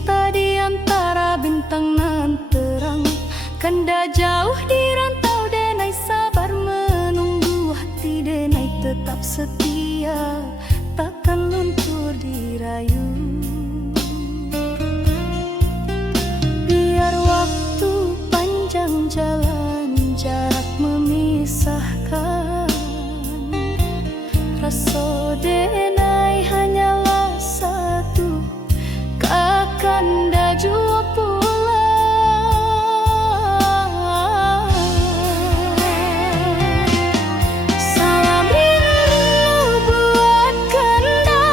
cinta di antara bintang nan terang. Kanda jauh di rantau denai sabar menunggu, hati denai tetap setia, takkan luntur dirayu. Biar waktu panjang jalan, jarak memisahkan, rasa denai hanyalah satu, kakanda jua pulang. Salam rindu buat kanda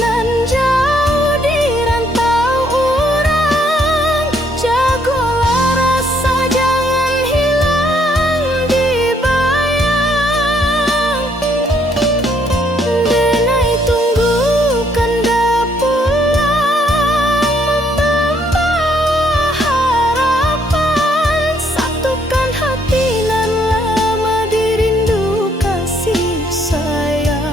nan jauh di rantau urang. Jagolah rasa jangan hilang di bayang. Denai tunggu kanda pulang, membawa harapan, satukan hati nan lama dirindu kasih sayang.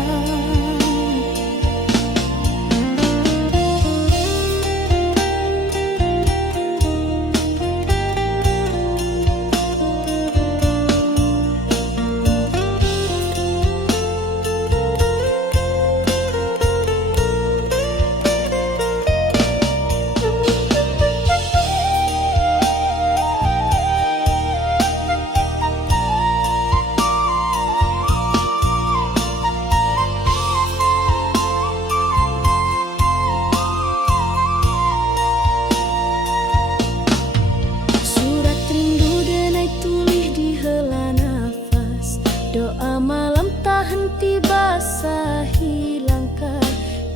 Surat rindu denai tulis di hela nafas, doa malam tak henti basahi langkah.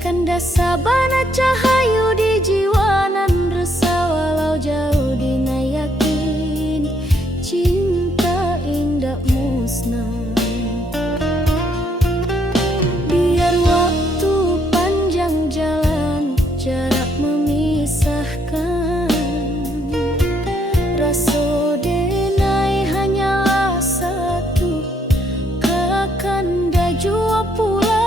Kanda sabana cahayu di jiwa nan resah, walau jauh dina yakin cinta indah musnah. Biar waktu panjang jalan, jarak memisahkan, rasa denai hanyalah satu, kakanda jua pulang.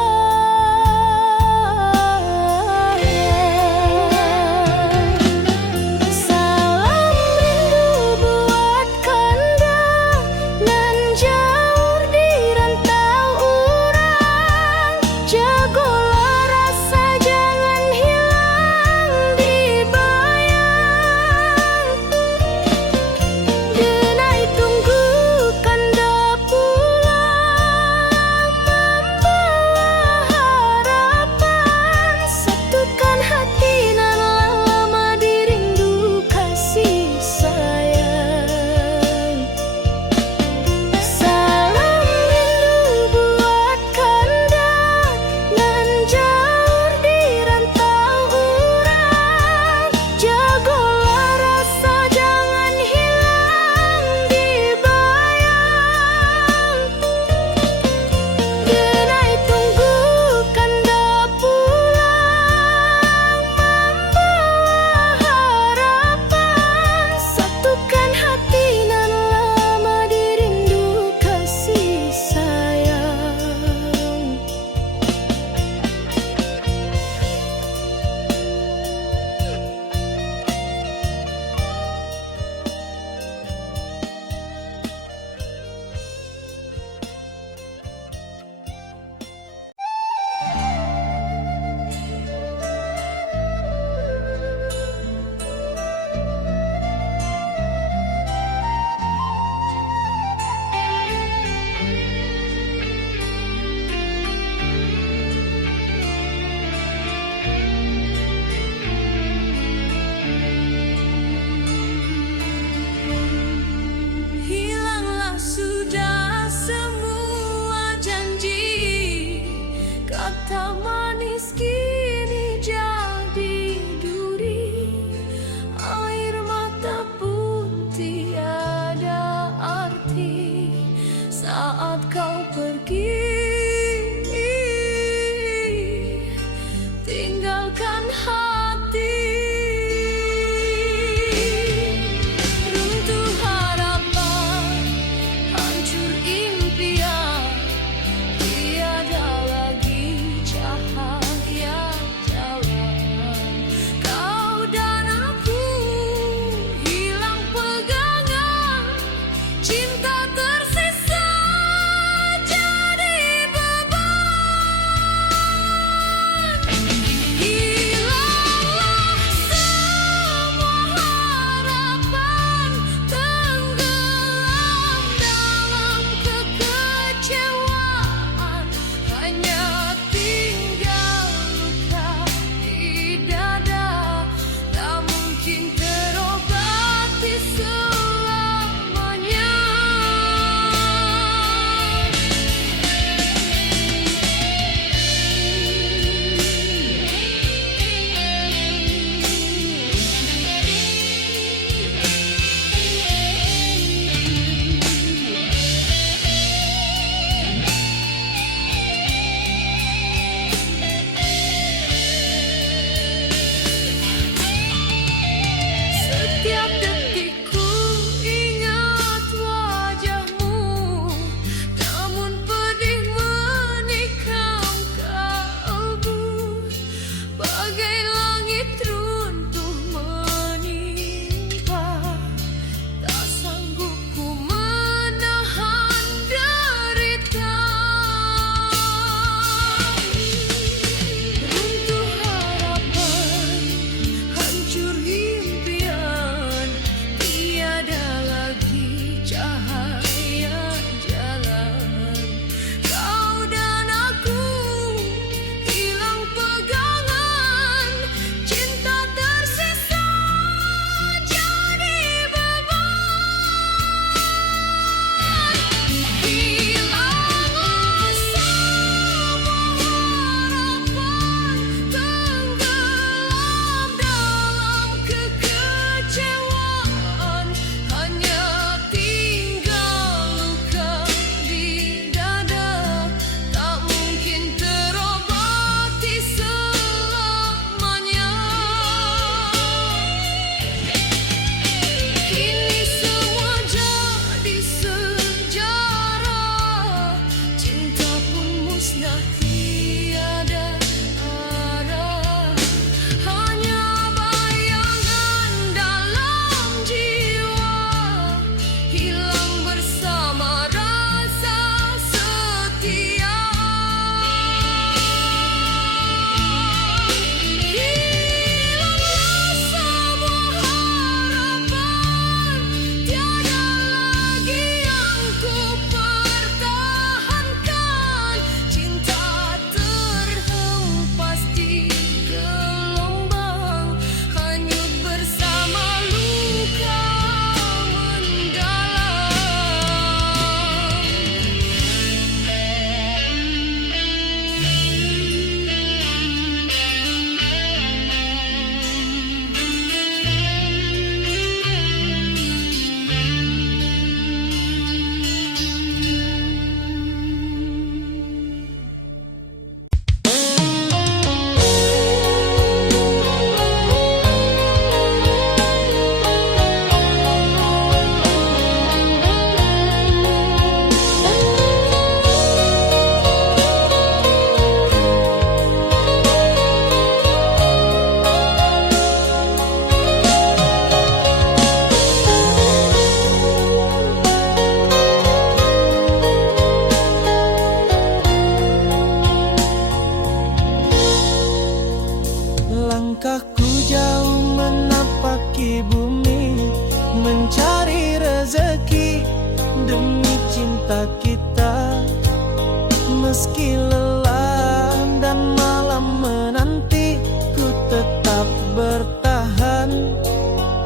Meski lelah dan malam menanti, ku tetap bertahan,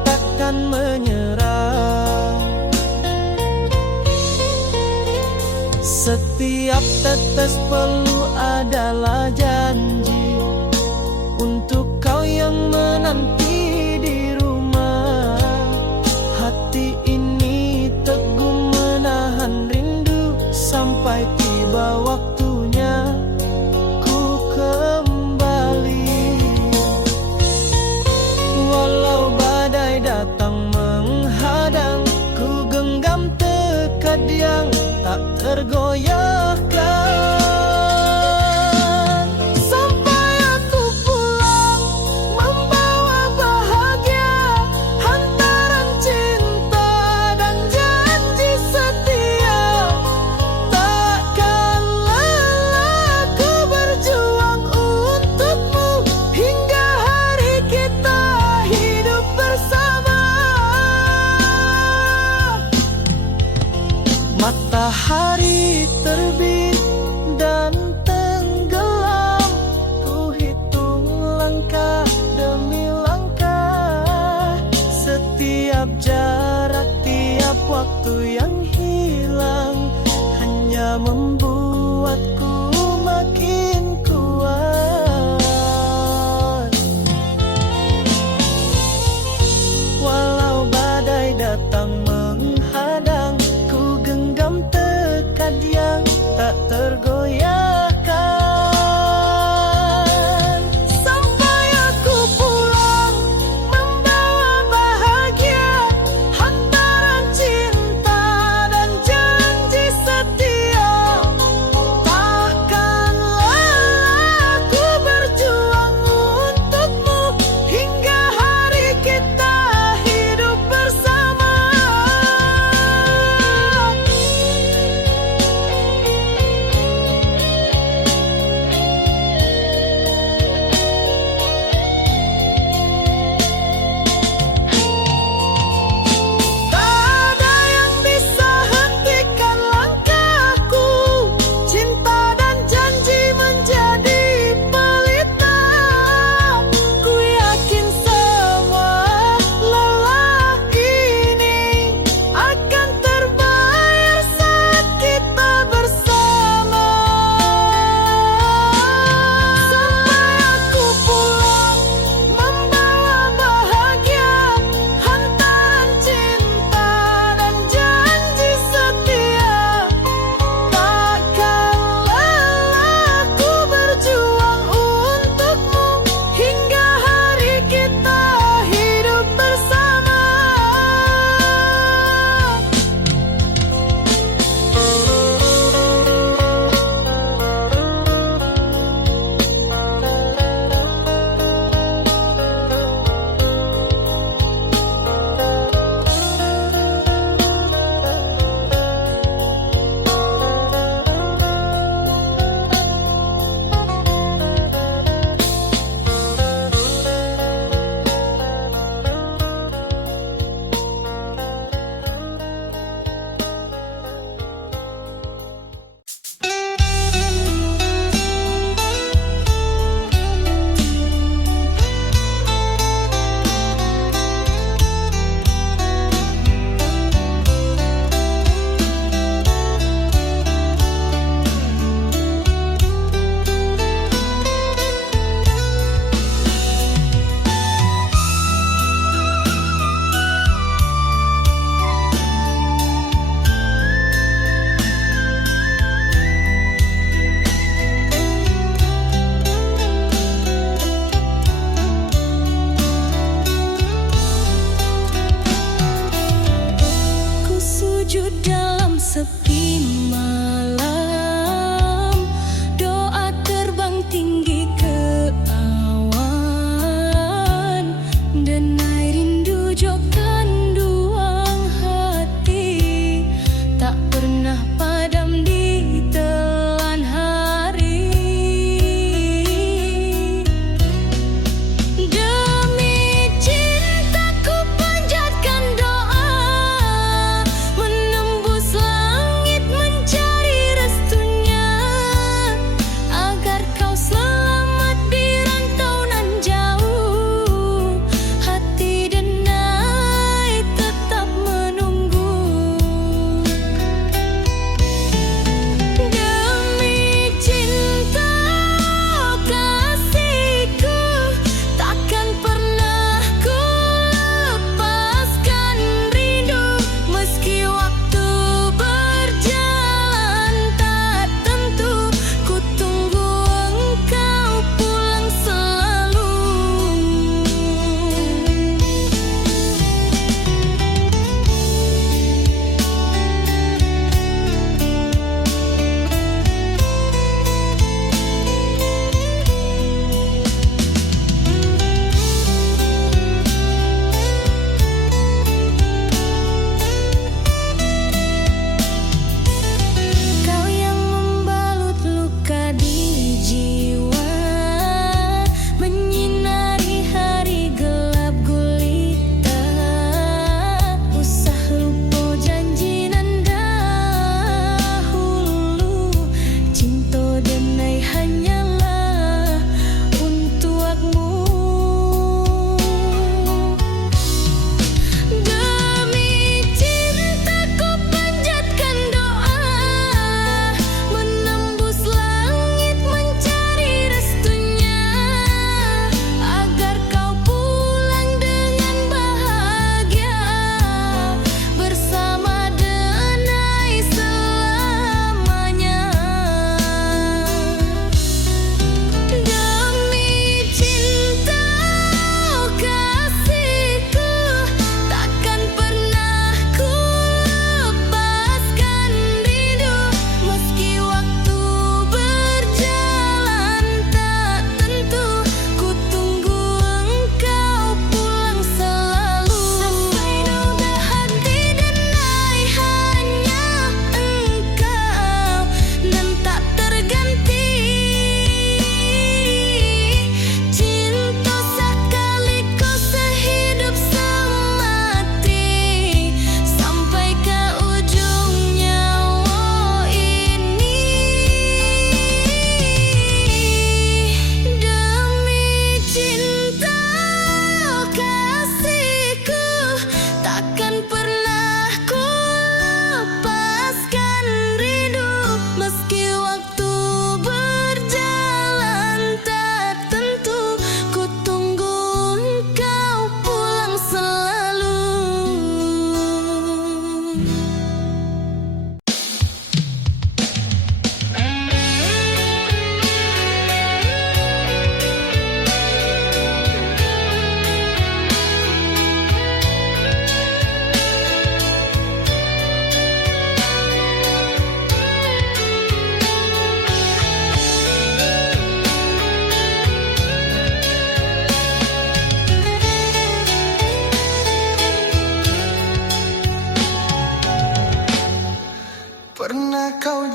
takkan menyerah. Setiap tetes peluh adalah janji untuk kau yang menanti di rumah. Hati ini teguh menahan rindu sampai tiba waktunya ku kembali. Walau badai datang menghadang, ku genggam tekad yang tak tergoyahkan. Sampai aku pulang membawa bahagia, hantaran cinta dan janji setia. Takkan lelah ku berjuang untukmu hingga hari kita hidup bersama. Matahari terbit dan tenggelam, ku hitung langkah demi langkah. Setiap jarak, tiap waktu yang hilang hanya membuatku makin kuat. Walau badai datang menghadang, ku genggam tekad yang tak tergoyahkan. Sampai aku pulang membawa bahagia, hantaran cinta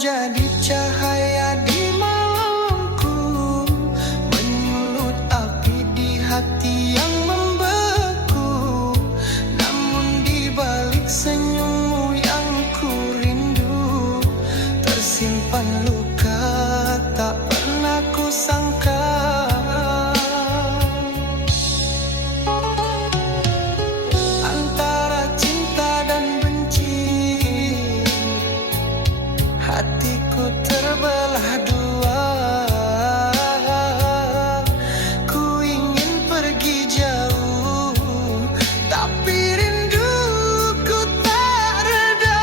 menjadi cahaya di malamku, menyulut api di hati yang membeku. Namun di balik senyummu yang ku rindu, tersimpan luka tak pernah ku sangka. Antara cinta dan benci, hatiku terbelah dua. Ku ingin pergi jauh, tapi rinduku tak reda.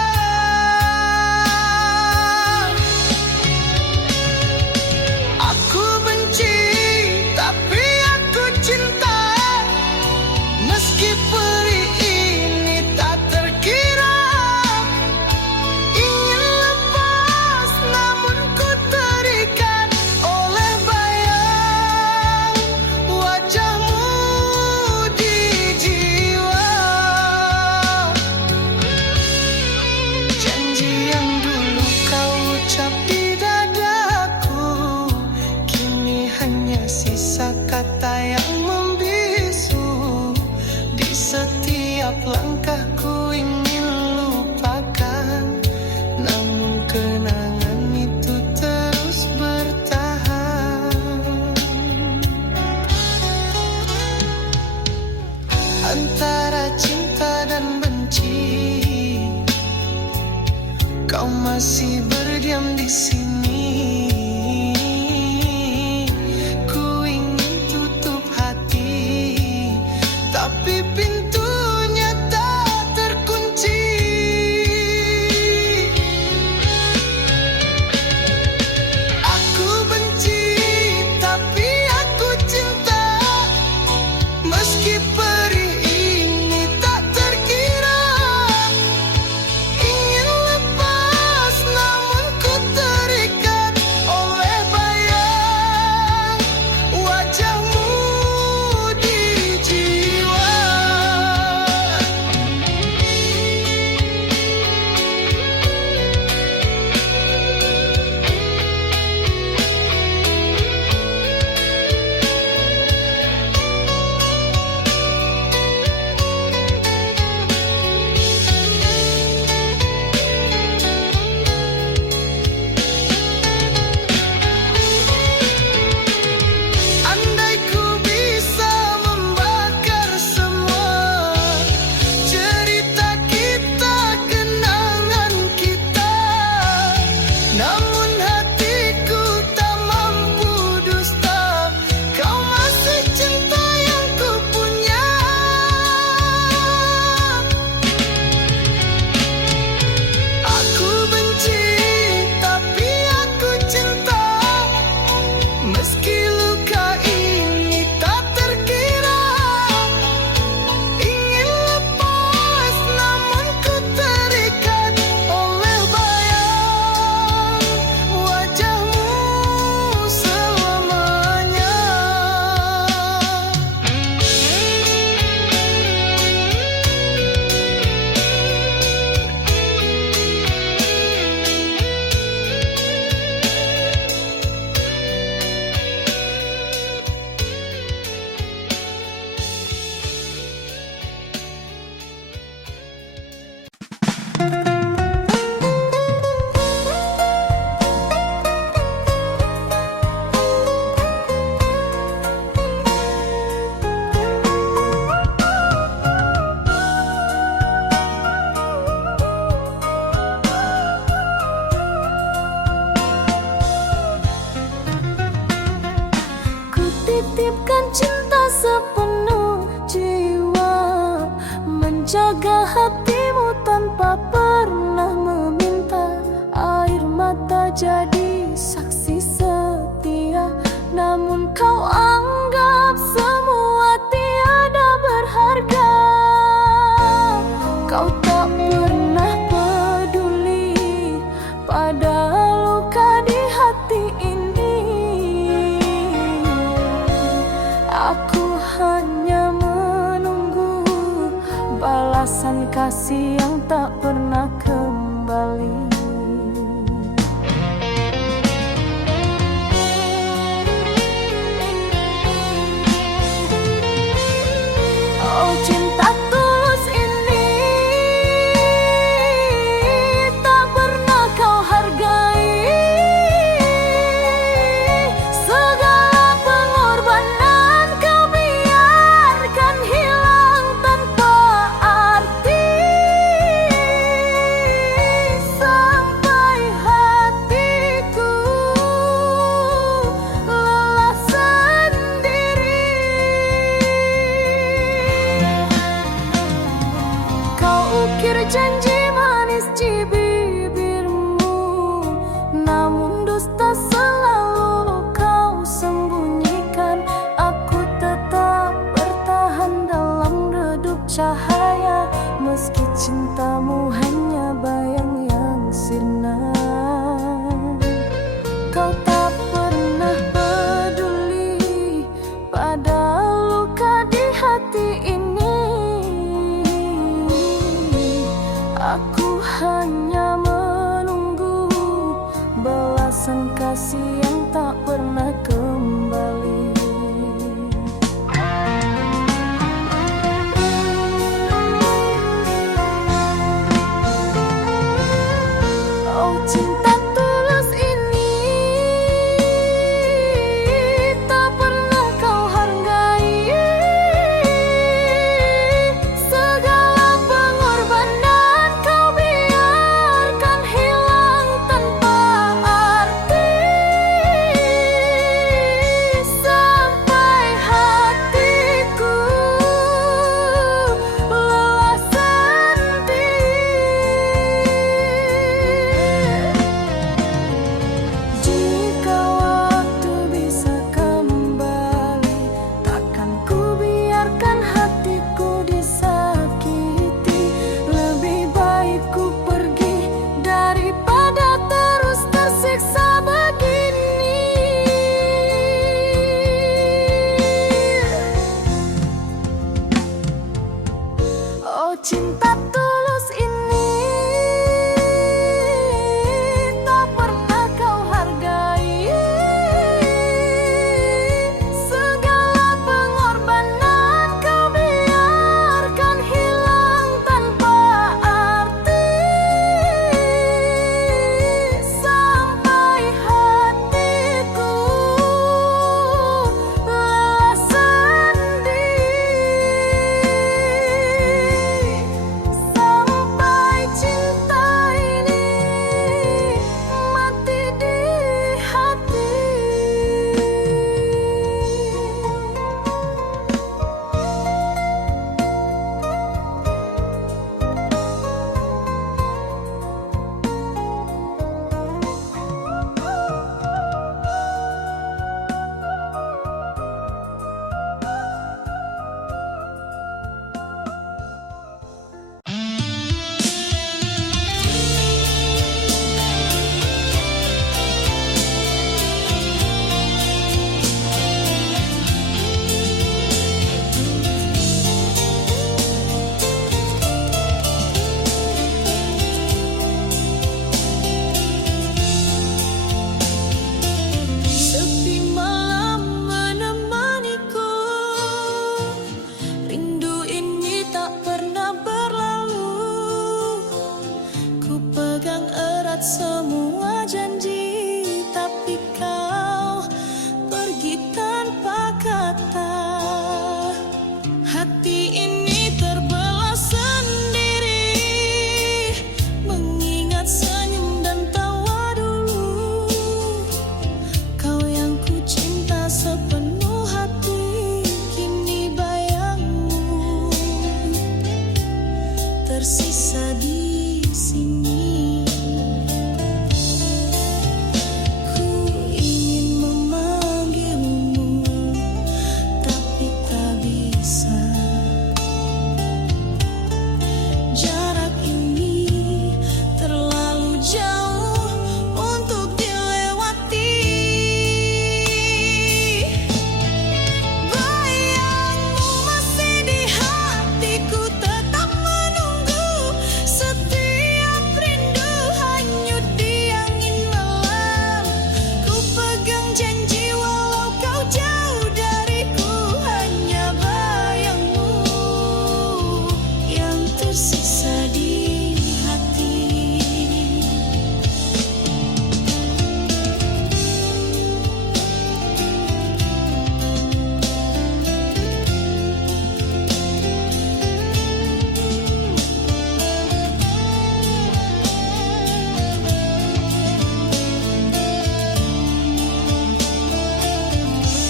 Aku benci, tapi aku cinta. Meski perih ini tak terkira, ingin lepas namun ku terikat oleh bayang wajahmu di jiwa. Janji yang dulu kau ucap di dadaku, kini hanya sisa kata yang membisu. Di setiap langkahku ingin lupakan, namun kenangan itu terus bertahan. Antara cinta dan benci, kau masih berdiam di sini. Ku ingin tutup hati, tapi pintunya tak terkunci. Aku benci, tapi aku cinta. Meski perih ini tak terkira, ingin lepas namun ku terikat oleh bayang wajahmu di jiwa. Andai ku bisa membakar semua cerita kita, kenangan kita, namun hatiku tak mampu dusta. Kau masih cinta yang ku punya. Aku benci, tapi aku cinta. Meski luka ini tak terkira, ingin lepas namun ku terikat oleh bayang wajahmu selamanya. Ku titipkan cinta sepenuh jiwa, menjaga hatimu tanpa pernah meminta. Air mata jadi saksi setia, namun kau anggap semua tiada berharga. Kau tak pernah peduli pada luka di hati ini. Aku hanya menunggu balasan kasih yang tak pernah kembali. Oh cinta tulus ini tak pernah kau hargai. Segala pengorbanan kau biarkan hilang tanpa arti. Sampai hatiku lelah sendiri. Kau ukir janji manis di bibirmu, namun dusta selalu kau sembunyikan. Aku tetap bertahan dalam redup cahaya, meski cintamu hanya bayang yang sirna. Kau tak pernah peduli pada luka di hati ini. Aku hanya menunggu balasan kasih yang tak pernah kembali. Oh cinta tulus ini tak pernah kau hargai. Segala pengorbanan kau biarkan hilang tanpa arti. Sampai hatiku lelah sendiri. Jika waktu bisa kembali, takkan ku biarkan hatiku disakiti. Lebih baik ku pergi daripada terus tersiksa begini. Oh cinta tulus ini tak pernah kau hargai. Segala pengorbanan kau biarkan hilang tanpa arti. Sampai hatiku lelah sendiri. Sampai cinta ini mati di hati. Sepi malam menemaniku, rindu ini tak pernah berlalu. Ku pegang erat semua janji, tapi kau pergi tanpa kata. Hati ini terbelah sendiri, mengingat senyum dan tawa dulu. Kau yang ku cinta sepenuh hati, kini bayangmu tersisa di sini. Ku ingin memanggilmu, tapi tak bisa. Jarak ini terlalu jauh untuk dilewati. Bayangmu masih di hatiku, tetap menunggu. tersisa di hati.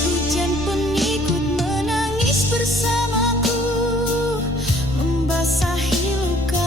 Hujan pun ikut menangis bersamaku, membasahi luka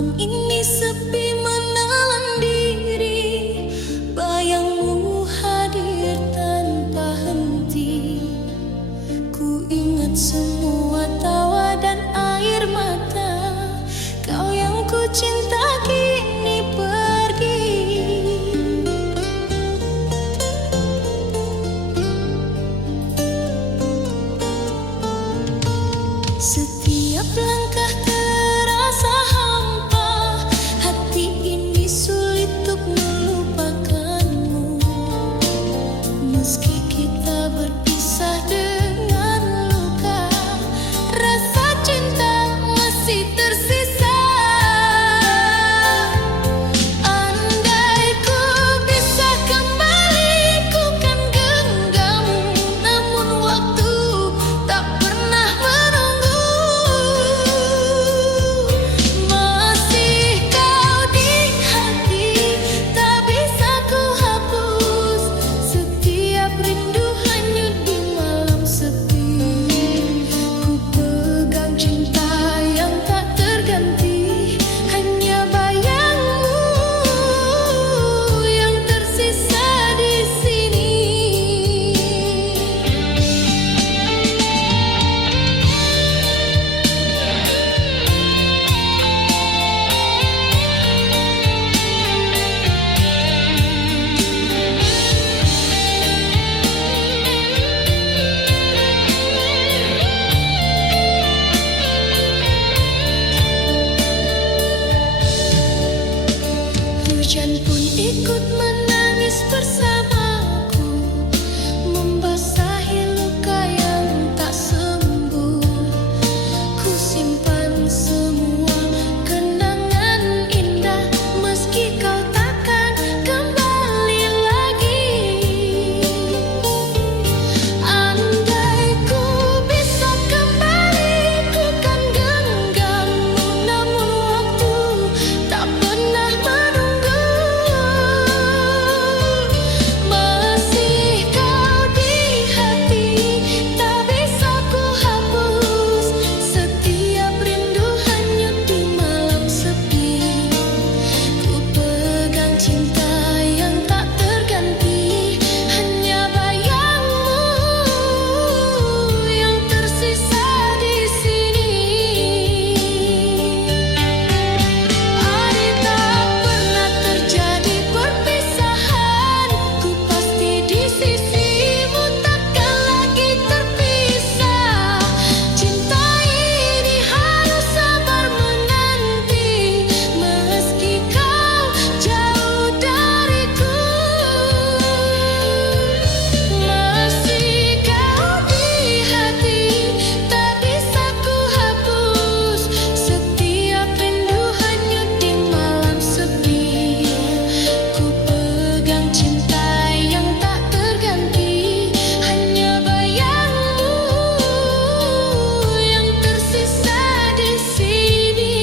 Malam ini sepi menelan diri, bayangmu hadir tanpa henti. Ku ingat semua tawa dan air mata, kau yang ku cinta kini pergi. Setiap langkah terasa hampa, hati ini sulit untuk melupakanmu. Meski kita berpisah dengan luka, rasa cinta masih tersisa. Andai ku bisa kembali, ku kan genggammu, namun waktu tak pernah menunggu. Masih kau di hati, tak bisa ku hapus. Setiap rindu hanyut di malam sepi. Ku pegang cinta yang tak terganti, hanya bayangmu yang tersisa di sini. Hujan pun ikut menangis bersamaku, membasahi luka yang tak sembuh. Ku simpan semua kenangan indah, meski kau takkan kembali lagi. Andai ku bisa kembali, ku kan genggammu, namun waktu tak pernah menunggu. Masih kau di hati, tak bisa ku hapus. Setiap rindu hanyut di malam sepi. Ku pegang cinta yang tak terganti, hanya bayangmu yang tersisa di sini. Andai tak pernah terjadi perpisahan, ku pasti di sisimu, takkan lagi terpisah. Cinta ini harus sabar menanti, meski kau jauh dariku. Masih kau di hati, tak bisa ku hapus. Setiap rindu hanyut di malam sepi. Ku pegang cinta yang tak terganti, hanya bayangmu yang tersisa di sini.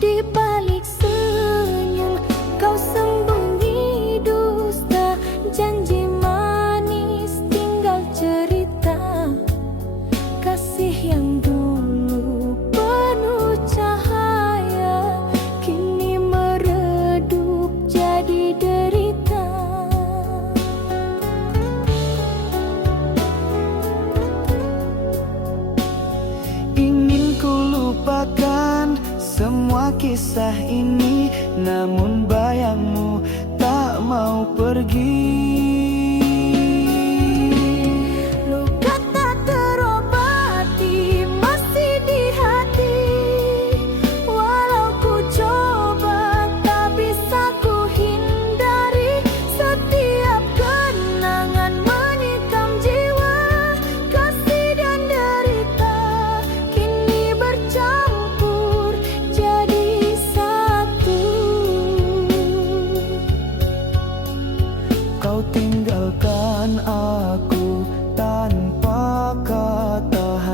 Di balik senyum kau sembunyi dusta, janji manis tinggal cerita. Kasih yang dulu penuh cahaya, kini meredup jadi derita. Ingin ku lupakan semua kisah ini, namun bayangmu tak mau pergi. Luka tak terobati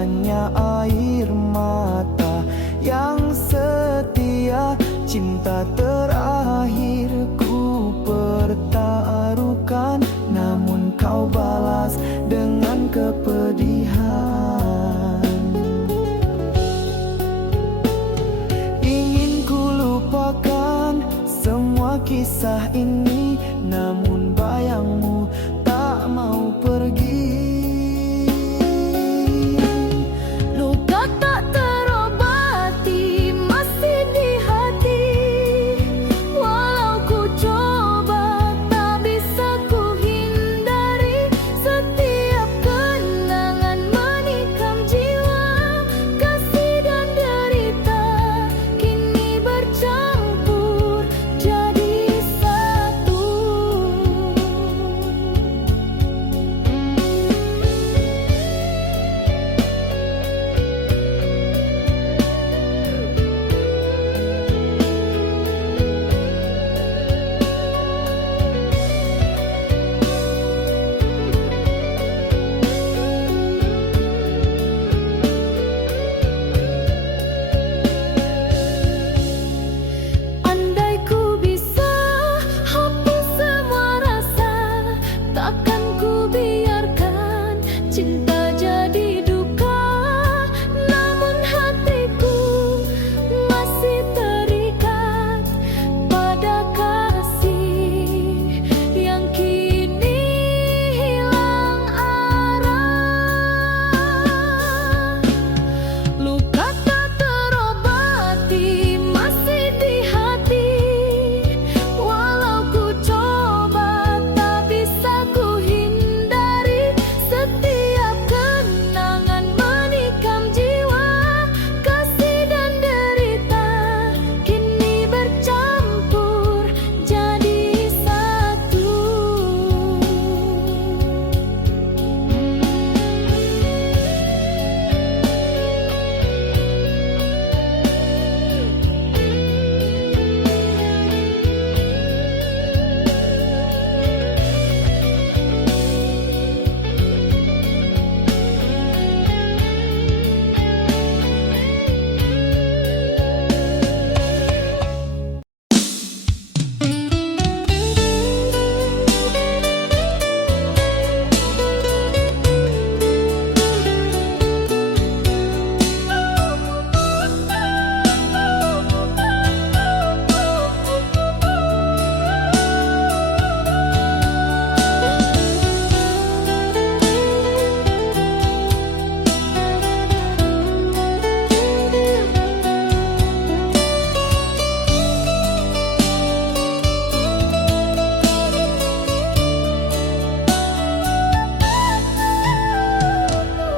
hanya air mata yang setia. Cinta terakhir ku pertaruhkan, namun kau balas dengan kepedihan. Ingin ku lupakan semua kisah ini, namun bayangmu tak mau pergi. Luka tak terobati masih di hati, walau ku coba tak bisa ku hindari. Setiap kenangan menikam jiwa, kasih dan derita kini bercampur jadi satu. Andai ku bisa hapus semua rasa, takkan ku biarkan cinta jadi duka. Namun hatiku masih terikat pada kasih yang kini hilang arah. Luka tak terobati masih di hati, walau ku coba tak bisa ku hindari. Setiap kenangan menikam jiwa, kasih dan derita kini bercampur jadi satu.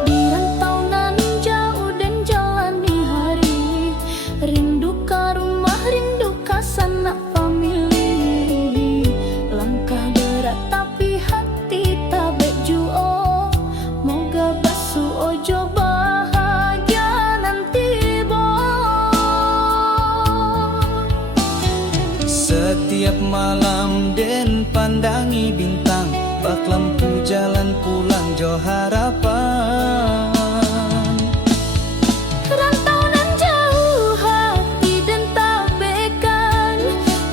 Di rantau nan jauh dan jalani hari, rindu ka rumah, rindu ka sanak famili. Langkah berat tapi hati tak bejuo, moga basuh ojo bahagia nanti boy. Setiap malam den pandangi bintang, bak lampu jalan pulang jo harapan. Rantau nan jauh hati dan tak bekan,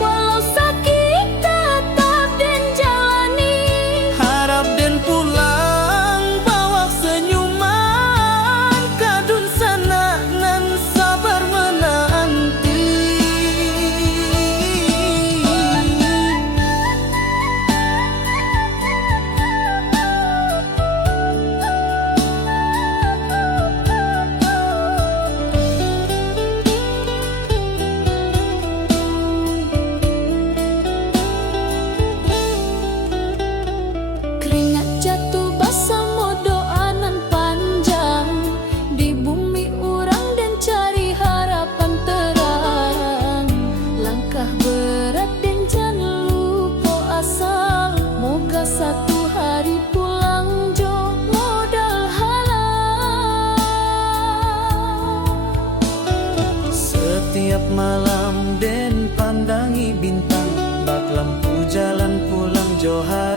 walau sakit tetap dan jalani. Harap den pulang bawa senyuman, kadun sana nan sabar menanti. Keringat jatuh basah mau doa nan panjang, di bumi urang dan cari harapan terang. Langkah berat dan jangan lupa asal, moga satu hari pulang jo modal halal. Setiap malam den pandangi bintang, bak lampu jalan pulang jo harapan.